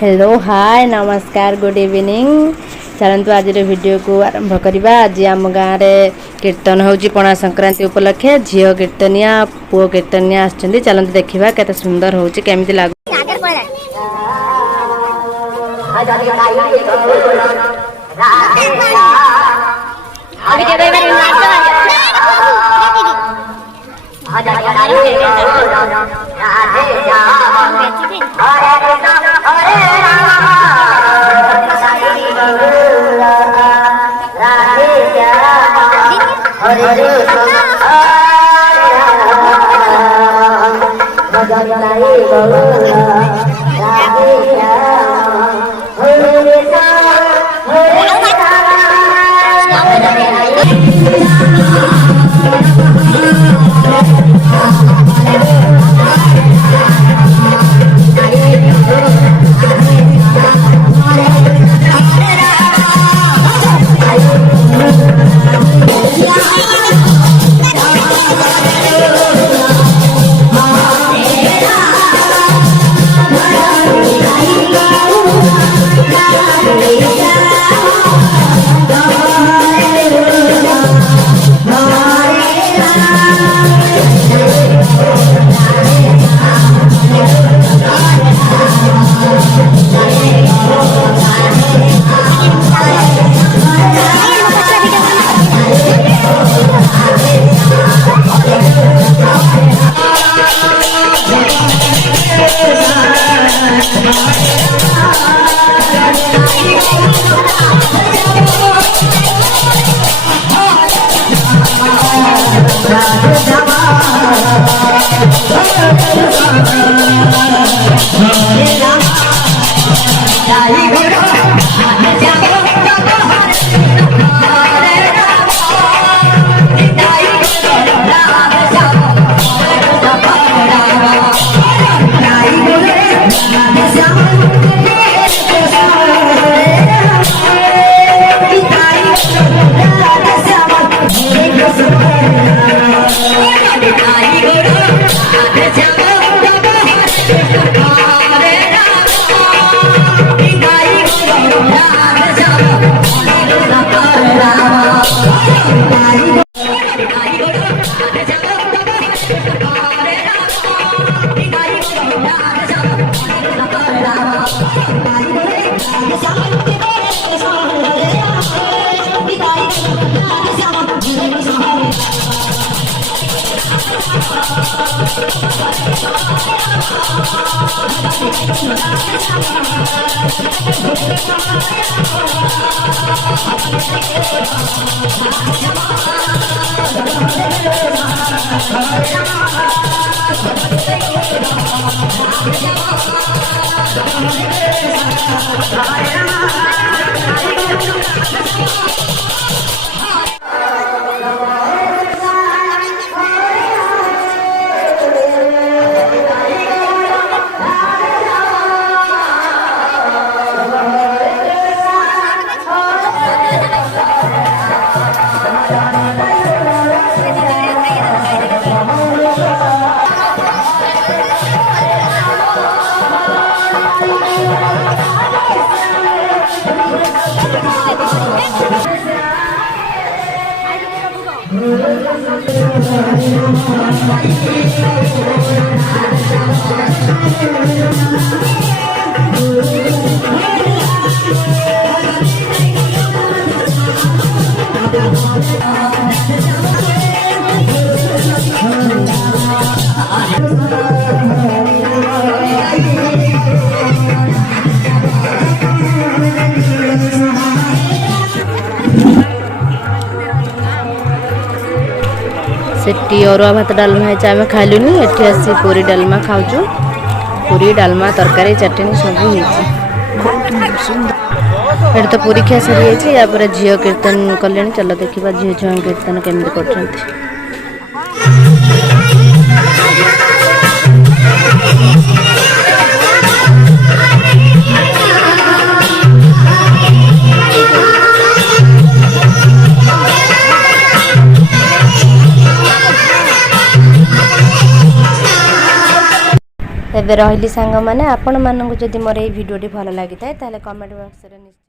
Hello hi नमस्कार good evening. चलतु आज वीडियो को आरंभ करवा। आज आम गाँव में कीर्तन होची पणा संक्रांति उपलक्षे। झील कीर्तनिया पुओ कीर्तनिया आछंती। चलतु देखा केते सुंदर होची केमिति लागु। सेठी अरुआ भात डालमा है आम खालुनी। एठी आसी पूरी डालमा खाऊचु। पूरी डालमा तरकारी चटनी सब एट तो पूरी खिया सरी जापर झील कीर्तन कले। चलो देखा झील छुआ कीर्तन केमी कर। ଏବେ ରହିଲି ସାଙ୍ଗମାନେ, ଆପଣମାନଙ୍କୁ ଯଦି ମୋର ଏଇ ଭିଡ଼ିଓଟି ଭଲ ଲାଗିଥାଏ ତାହେଲେ କମେଣ୍ଟ ବକ୍ସରେ ନିଶ୍ଚୟ